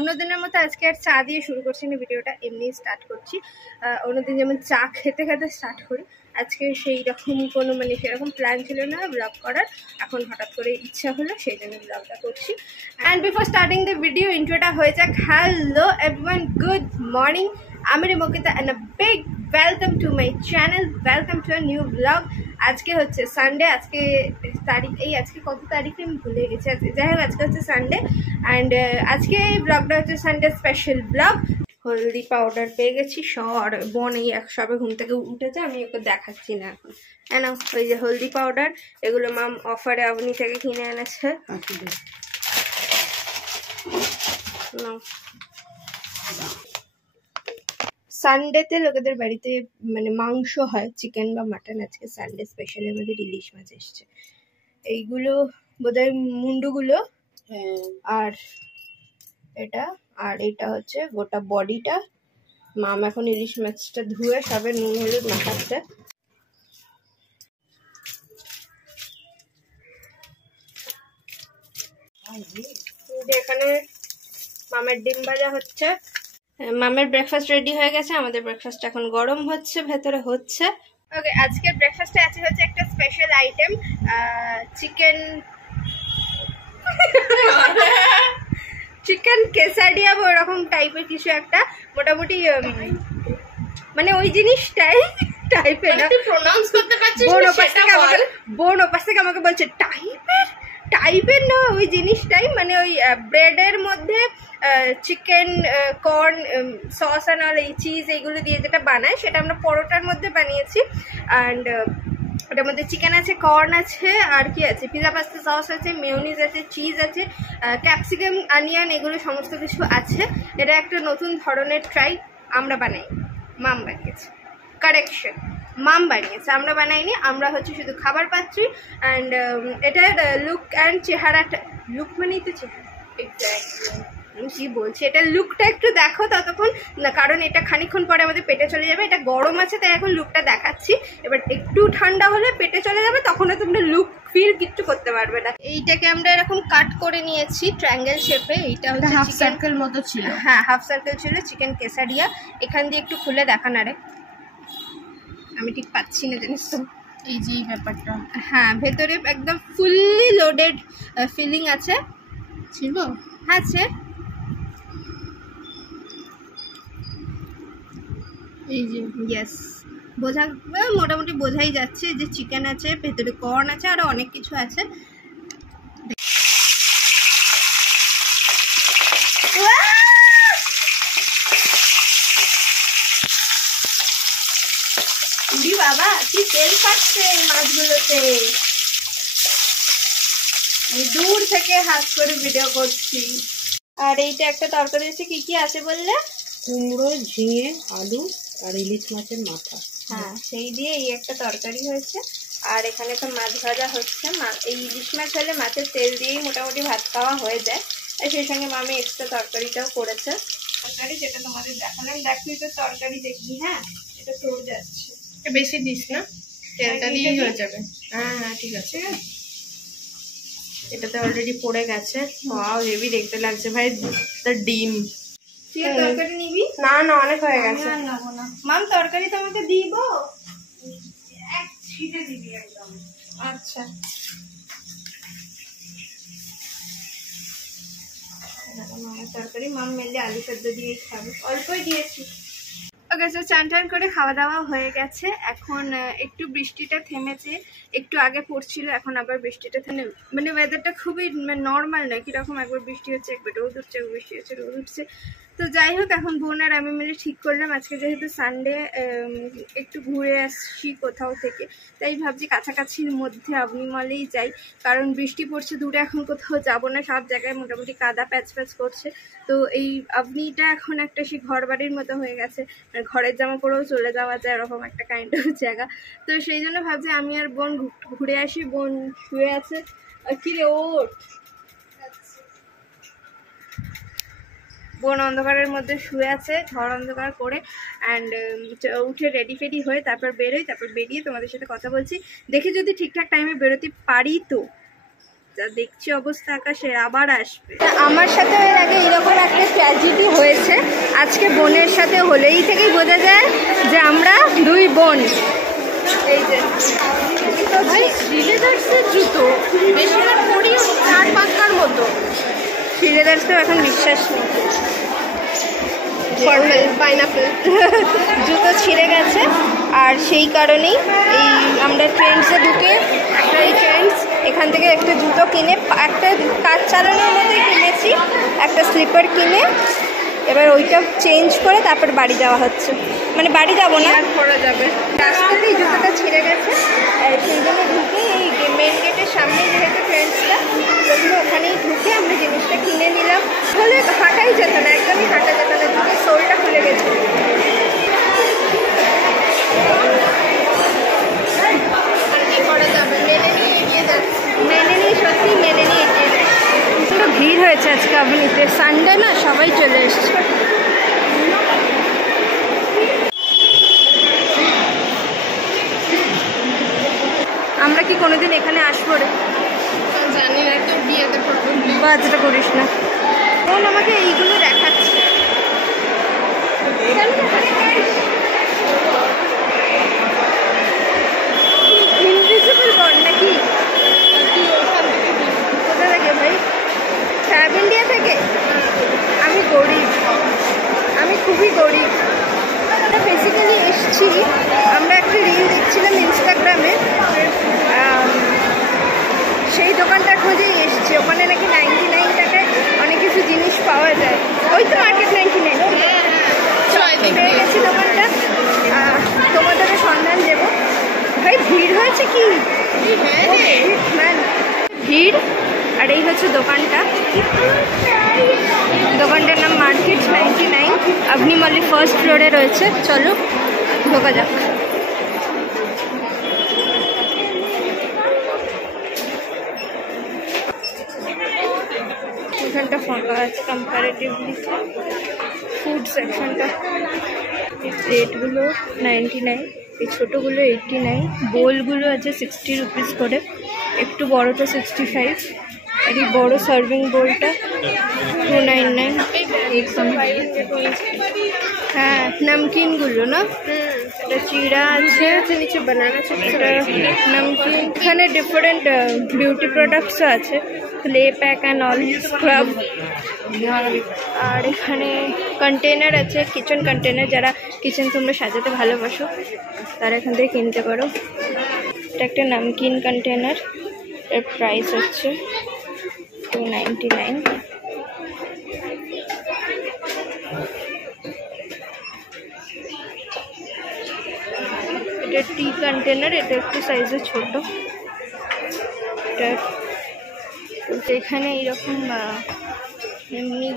অন্যদিনের মতো আজকে আর চা দিয়ে শুরু করছি না, ভিডিওটা এমনি স্টার্ট করছি। অন্যদিন যেমন চা খেতে খেতে স্টার্ট করি, আজকে সেই রকম কোনো সেরকম প্ল্যান ছিল না ব্লগ করার। এখন হঠাৎ করে ইচ্ছা হলো, সেই জন্য ব্লগটা করছি। And before starting the video, ইন্ট্রোটা হয়ে যাক। Hello everyone, good morning. আমি Rimokita and a big welcome to my channel, welcome to a new vlog. আজকে হচ্ছে সানডে, আজকে তারিখ আজকে কত তারিখে আমি ভুলে গেছি। যাই হোক, আজকে হচ্ছে সানডে অ্যান্ড আজকে এই ব্লগটা হচ্ছে সানডে স্পেশাল ব্লগ। হলদি পাউডার পেয়ে গেছি, বোন এই সবে ঘুম থেকে উঠেছে, আমি ওকে দেখাচ্ছি না এখন। হ্যাঁ না, ওই যে হলদি পাউডার, এগুলো মাম অফারে আপনি থেকে কিনে এনেছে। সানডেতে লোকেদের বাড়িতে মাংস হয়, চিকেন বা মাটন। আজকে সানডে স্পেশালি আমাদের ইলিশ মাছ এসছে। এইগুলো বোধহয় মুন্ডুগুলো, আর এটা হচ্ছে গোটা বডিটা। মাম এখন ইলিশ মাছটা ধুয়ে সবে নুন হলুদ মাখাচ্ছে। এখানে মামের ডিম ভাজা হচ্ছে। মামের ব্রেকফাস্ট রেডি হয়ে গেছে, আমাদের ব্রেকফাস্ট এখন গরম হচ্ছে, ভেতরে হচ্ছে। ওকে, আজকের ব্রেকফাস্টে আছে হচ্ছে একটা স্পেশাল আইটেম, চিকেন কেসাডিয়া বা ওরকম টাইপের কিছু একটা, মোটামুটি ওই জিনিসটাই টাইপের না, বোন ওপাশ থেকে আমাকে বলছে টাইপের না, ওই জিনিসটাই ওই ব্রেডের মধ্যে চিকেন, কর্ন, সস আর এই চিজ এইগুলো দিয়ে যেটা বানায়, সেটা আমরা পরোটার মধ্যে বানিয়েছি। অ্যান্ড ওটার মধ্যে চিকেন আছে, কর্ন আছে, আর কি আছে, পিজা পাস্তা সস আছে, মেয়োনিজ আছে, চিজ আছে, ক্যাপসিকাম, অনিয়ন, এগুলো সমস্ত কিছু আছে। এটা একটা নতুন ধরনের ট্রাই, আমরা বানাই, মাম বানিয়েছে। কারেকশন, মাম বানিয়েছে, আমরা বানাইনি। আমরা হচ্ছে শুধু খাবার পাচ্ছি। অ্যান্ড এটার লুক অ্যান্ড চেহারাটা, লুক মানেই তো চেহারা, আমি কি বলছি, এটা লুকটা একটু দেখো ততক্ষণ না, কারণ এটা খানিকক্ষণ পরে আমাদের পেটে চলে যাবে। এটা গরম আছে তাই এখন লুকটা দেখাচ্ছি, এবার একটু ঠান্ডা হলে পেটে চলে যাবে, তখনও তোমরা লুক ফিল কিচ্ছু করতে পারবে না। এইটাকে আমরা এরকম কাট করে নিয়েছি ট্রায়াঙ্গেল শেপে। এইটা হচ্ছে হাফ সার্কেল মতো ছিল, হ্যাঁ হাফ সার্কেল ছিল চিকেন কেসাডিয়া। এখান দিয়ে একটু খুলে দেখান, আরে আমি ঠিক পাচ্ছি না জানিস তো, এই যে এই ব্যাপারটা। হ্যাঁ, ভেতরে একদম ফুললি লোডেড ফিলিং আছে, ছিল, হ্যাঁ আছে। এই যে ইয়েস, মোটামুটি বোঝাই যাচ্ছে যে চিকেন আছে, ভেতরে কর্ন আছে, আরো অনেক কিছু আছে। বাবা কি তেল কাটছে মাছগুলোতে, আমি দূর থেকে হাত করে ভিডিও করছি। আর এইটা একটা তরকারি আছে, কি কি আছে বললে? কুমড়ো, ঝিঙে, আলু আর ইলিশ মাছের মাথা, হ্যাঁ সেই দিয়ে এই একটা তরকারি হয়েছে। আর এখানে তো মাছ ভাজা হচ্ছে। এই ইলিশ মাছ হলে মাছের তেল দিয়েই মোটামুটি ভাত খাওয়া হয়ে যায়, আর সেই সঙ্গে মামি এক্সট্রা তরকারিটাও করেছে। তরকারি যেটা তোমাদের দেখালাম, দেখবি তো তরকারি দেখবি। হ্যাঁ, এটা তোর যাচ্ছে, বেশি দিস না, তেলটা দিয়েই হয়ে যাবে। হ্যাঁ হ্যাঁ ঠিক আছে, এটাতে অলরেডি পড়ে গেছে। ওয়াও, হেভি দেখতে লাগছে ভাই। ডিম তরকারি নিবি? না না, অনেক হয়ে গেছে। মাম তরকারি তোমাকে দিব, এক ছিটে দিবি একদম। আচ্ছা, মামের তরকারি, মাম মেলে আলু সেদ্ধ দিয়ে খাবে, অল্পই দিয়েছি। ওকে, তো চান টান করে খাওয়া দাওয়া হয়ে গেছে। এখন একটু বৃষ্টিটা থেমেছে, একটু আগে পড়ছিল, এখন আবার বৃষ্টিটা থেমে, ওয়েদারটা খুবই নর্মাল নয়, কিরকম একবার বৃষ্টি হচ্ছে, একবার রোদ উঠছে, বৃষ্টি হচ্ছে, রোদ উঠছে। তো যাই হোক, এখন বোন আর আমি মিলে ঠিক করলাম আজকে যেহেতু সানডে, একটু ঘুরে আসছি কোথাও থেকে, তাই ভাবছি কাছাকাছির মধ্যে আপনি মলেই যাই, কারণ বৃষ্টি পড়ছে, দূরে এখন কোথাও যাব না, সব জায়গায় মোটামুটি কাদা প্যাচ প্যাচ করছে। তো এই আপনিটা এখন একটা সেই ঘর বাড়ির মতো হয়ে গেছে, ঘরের জামা পরেও চলে যাওয়া যায়, এরকম একটা কাইন্ড অফ জায়গা। তো সেই জন্য ভাবছি আমি আর বোন ঘুরে আসি। বোন শুয়ে আছে, কিরে ওঠ, বোন অন্ধকারের মধ্যে শুয়ে আছে, ঘর অন্ধকার করে। অ্যান্ড উঠে রেডি ফেডি হয়ে তারপর বেরোই, তারপর বেরিয়ে তোমাদের সাথে কথা বলছি। দেখি যদি ঠিকঠাক টাইমে বেরোতে পারি তো যা দেখছি অবস্থা আকাশের, আবার আসবে। আমার সাথে এর আগে এরকম একটা ট্র্যাজেডি হয়েছে, আজকে বোনের সাথে হলো। এই থেকেই বোঝা যায় যে আমরা দুই বোন। এই যে শ্রীলেদার্সের জুতো বেশিরভাগ পরি 4-5টার মতো। শ্রীলেদার্সেও এখন বিশ্বাস নেই। পাইনাপেল জুতো ছিঁড়ে গেছে, আর সেই কারণেই এই আমরা ট্রেন্ডসে ঢুকে একটা এই ট্রেন্ডস এখান থেকে একটা জুতো কিনে, একটা কাজ চালানোর মধ্যেই কিনেছি, একটা স্লিপার কিনে এবার ওইটা চেঞ্জ করে তারপর বাড়ি যাওয়া হচ্ছে। মানে বাড়ি যাবো না, করা যাবে, রাস্তাতেই জুতোটা ছিঁড়ে গেছে, সেই জন্য ঢুকে এই মেন গেটের সামনে যেহেতু ট্রেন্ডসটা, ওগুলো ওখানেই ঢুকে আমরা জিনিসটা কিনে নিলাম। তাহলে হাঁটাই যেত না, একদমই হাঁটা যেত না, জুতোর সোলটা খুলে গেছে। মেনে নিয়ে সত্যি মেনে নিয়ে এগিয়ে যায়। পুরো ভিড় হয়েছে আজকে আবনিতে, সানডে না, সবাই চলে এসছে। আমরা কি কোনোদিন এখানে আসবো রে? জানি না, তো বিয়েতে বাজটা করিস না। বোন আমাকে এইগুলো দেখাচ্ছে, ইনভিজিবল বন্ড নাকি? কোথা থেকে ভাই? ফ্যাব ইন্ডিয়া থেকে? আমি গরিব, আমি খুবই গরিব। বেসিক্যালি এসছি, আমরা একটা রিল দেখছিলাম ইনস্টাগ্রামে, সেই দোকানটার খোঁজেই এসছি। ওখানে নাকি 99 টাকায় অনেক কিছু জিনিস পাওয়া যায়। ওই তো মার্কেট 99 পেয়ে গেছি দোকানটা, তোমাদেরও সন্ধান দেবো। ভাই ভিড় হয়েছে কি ভিড়। আর এই হচ্ছে দোকানটা, দোকানটার নাম মার্কেট 99, আপনি মলে ফার্স্ট ফ্লোরে রয়েছে। চলো ঢোকা যাক। এখানটা ফাঁকা আছে কম্পারেটিভলি। ফুড সেকশনটা, এই প্লেটগুলো 99, এই ছোটোগুলো 89, বোলগুলো আছে 60 রুপিস করে, একটু বড়োটা 65, আর এই বড়ো সার্ভিং বোলটা 299। হ্যাঁ, নামকিনগুলো না, এটা চিড়া আছে, নিচে বানানা, এটা নামকিন। এখানে ডিফারেন্ট বিউটি প্রোডাক্টসও আছে, clay pack and all, scrub. আর এখানে কন্টেনার আছে, কিচেন কন্টেনার, যারা কিচেন তোমরা সাজাতে ভালোবাসো তারা এখান থেকে কিনতে পারো। এটা একটা নামকিন কন্টেনার, এর প্রাইস হচ্ছে 299। এটা টি কন্টেনার, এটা একটু সাইজে ছোট। এখানে এইরকম এমনি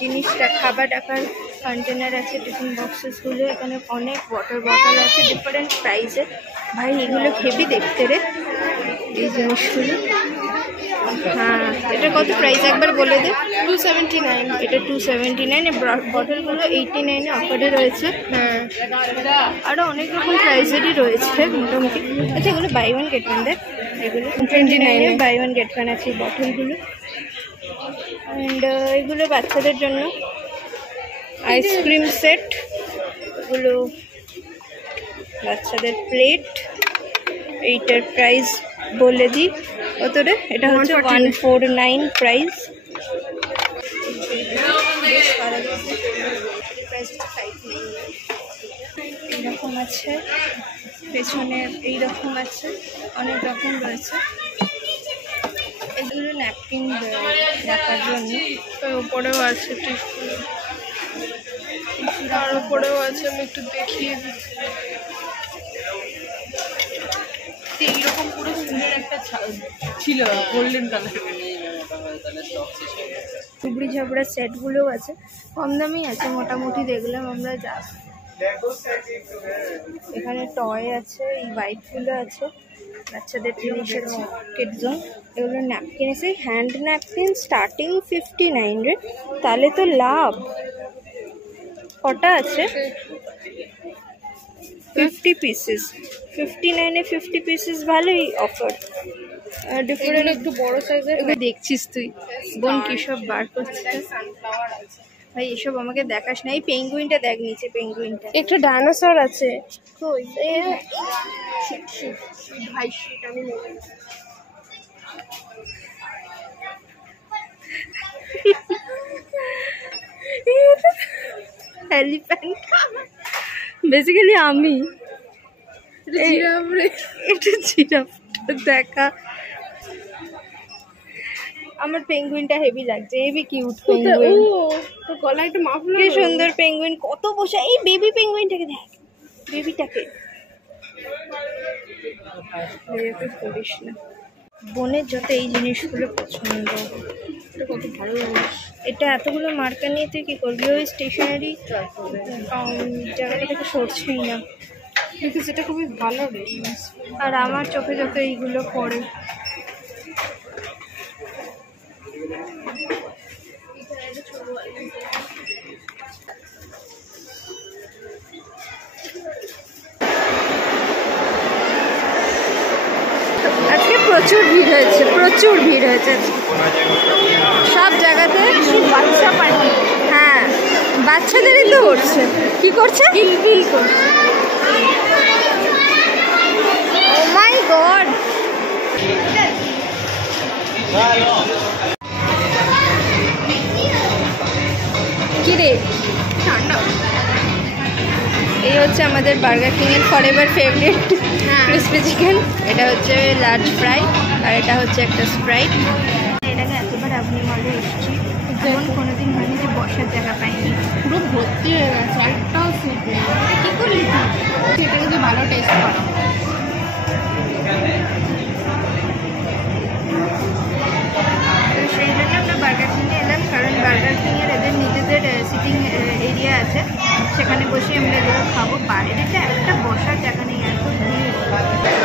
জিনিসটা খাবার টাকার কন্টেনার আছে, টিফিন বক্সেসগুলো। এখানে অনেক ওয়াটার বটল আছে ডিফারেন্ট প্রাইসে। ভাই এগুলো খেবি দেখতে রে, এই জিনিসগুলো। হ্যাঁ, এটা কত প্রাইস একবার বলে দে। 279। এটা 279। বটলগুলো 89-এ অফারে রয়েছে। হ্যাঁ, আরও অনেক রকম প্রাইসেরই রয়েছে মোটামুটি। আচ্ছা, এগুলো বাই ওয়ান গেট ওয়ান, দেখ এগুলো 29-এ বাই ওয়ান গেট ওয়ান আছে বটলগুলো। অ্যান্ড এগুলো বাচ্চাদের জন্য আইসক্রিম সেট, এগুলো বাচ্চাদের প্লেট। এইটার প্রাইস বলে দিই কত রে, এটা হচ্ছে 149 প্রাইস। এইরকম আছে, পেছনে এইরকম আছে, অনেক রকম রয়েছে। এগুলো ন্যাপকিন রাখার জন্য। ওপরেও আছে টিস্যু, তার উপরেও আছে, আমি একটু দেখিয়ে দিচ্ছি। এইরকম পুরো সুন্দর একটা ছিল গোল্ডেন কালার। টুবড়ি ঝাবড়ার সেটগুলোও আছে, কম দামেই আছে মোটামুটি, দেখলাম আমরা যা। এখানে টয় আছে, এই বাইকগুলো আছে, বাচ্চাদের জিনিস আছে, কিড জোন। এগুলো ন্যাপকিন আছে, হ্যান্ড ন্যাপকিন স্টার্টিং 59 রে, তাহলে তো লাভ। কটা আছে? 50 পিসেস, 59-এ 50 পিসেস, ভালোই অফার। ডিফারেন্ট একটু বড় সাইজের দেখছিস তুই বোন কি সব বার করছে ভাই এসব আমাকে দেখাস না এই পেঙ্গুইনটা দেখ নিচে পেঙ্গুইনটা একটা ডাইনোসর আছে কই ভাই শিট আমি নেব এলিফ্যান্ট বেসিক্যালি আমি এটা জিরাফ দেখা আমার পেঙ্গুইনটা হেভি লাগছে হেভি কিউট পেঙ্গুইন তো গলায় একটা মাফলার কি সুন্দর পেঙ্গুইন কত বসে এই বেবি পেঙ্গুইনটাকে দেখ বেবিটাকে করিস না বোনের যত এই জিনিসগুলো পছন্দ কত ভালো লাগে এটা এতগুলো মার্কা নিয়ে তুই কি করবি ওই স্টেশনারি জায়গাটা থেকে সরছেই না কিন্তু সেটা খুবই ভালো রে আর আমার চোখে যত এইগুলো পড়ে আজকে প্রচুর ভিড় হয়েছে সব জায়গাতে বাচ্চা পার্টি হ্যাঁ বাচ্চাদেরই তো করছে কি করছে কিলবিল করছে ও মাই গড কি রে ঠান্ডা এই হচ্ছে আমাদের বার্গার কিং এর ফরএভার ফেভারিট ক্রিসপি চিকেন এটা হচ্ছে লার্জ ফ্রাই আর এটা হচ্ছে একটা স্প্রাইট এটাকে এতবার আপনি মলে এসেছি যেমন কোনোদিন হয়নি যে বসার জায়গা পাইনি পুরো ভর্তি হয়ে গেছে একটাও সিট নেই কি করলি সেটা যদি ভালো টেস্ট করো তো সেই জন্য আমরা বার্গার কিংয়ে এলাম কারণ বার্গার কিংয়ের এদের নিজেদের সিটিং এরিয়া আছে সেখানে বসে আমরা এগুলো খাবো বাইরেটা একটা বসার জায়গা নেই এত ভিড়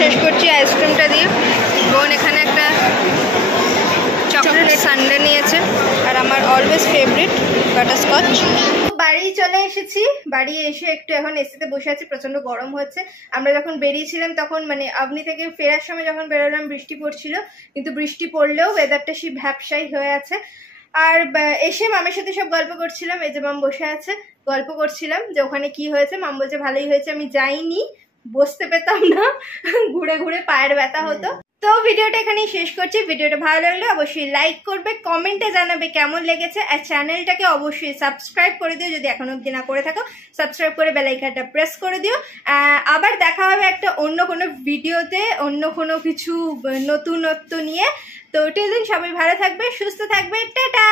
শেষ করছি আইসক্রিমটা দিয়ে বোন এখানে একটা চকলেট সানডে নিয়েছে আর আমার অলওয়েজ ফেভারিট বাটারস্কচ বাড়ি চলে এসেছি বাড়ি এসে একটু এখন এসিতে বসে আছি প্রচন্ড গরম হচ্ছে আমরা যখন বেরিয়েছিলাম তখন মানে আপনি থেকে ফেরার সময় যখন বেরোলাম বৃষ্টি পড়ছিল কিন্তু বৃষ্টি পড়লেও ওয়েদারটা সেই ভ্যাপসাই হয়ে আছে আর এসে মামের সাথে সব গল্প করছিলাম এই যে মাম বসে আছে গল্প করছিলাম যে ওখানে কি হয়েছে মাম বলছে ভালোই হয়েছে আমি যাইনি বসতে পেতাম না ঘুরে ঘুরে পায়ের ব্যথা হতো তো ভিডিওটা এখানেই শেষ করছি ভিডিওটা ভালো লাগলে অবশ্যই লাইক করবে কমেন্টে জানাবে কেমন লেগেছে আর চ্যানেলটাকে অবশ্যই সাবস্ক্রাইব করে দিও যদি এখনো অবধি না করে থাকো সাবস্ক্রাইব করে বেল আইকনটা প্রেস করে দিও আবার দেখা হবে একটা অন্য কোনো ভিডিওতে অন্য কোনো কিছু নতুনত্ব নিয়ে তো টিল দিন সবাই ভালো থাকবে সুস্থ থাকবে টাটা।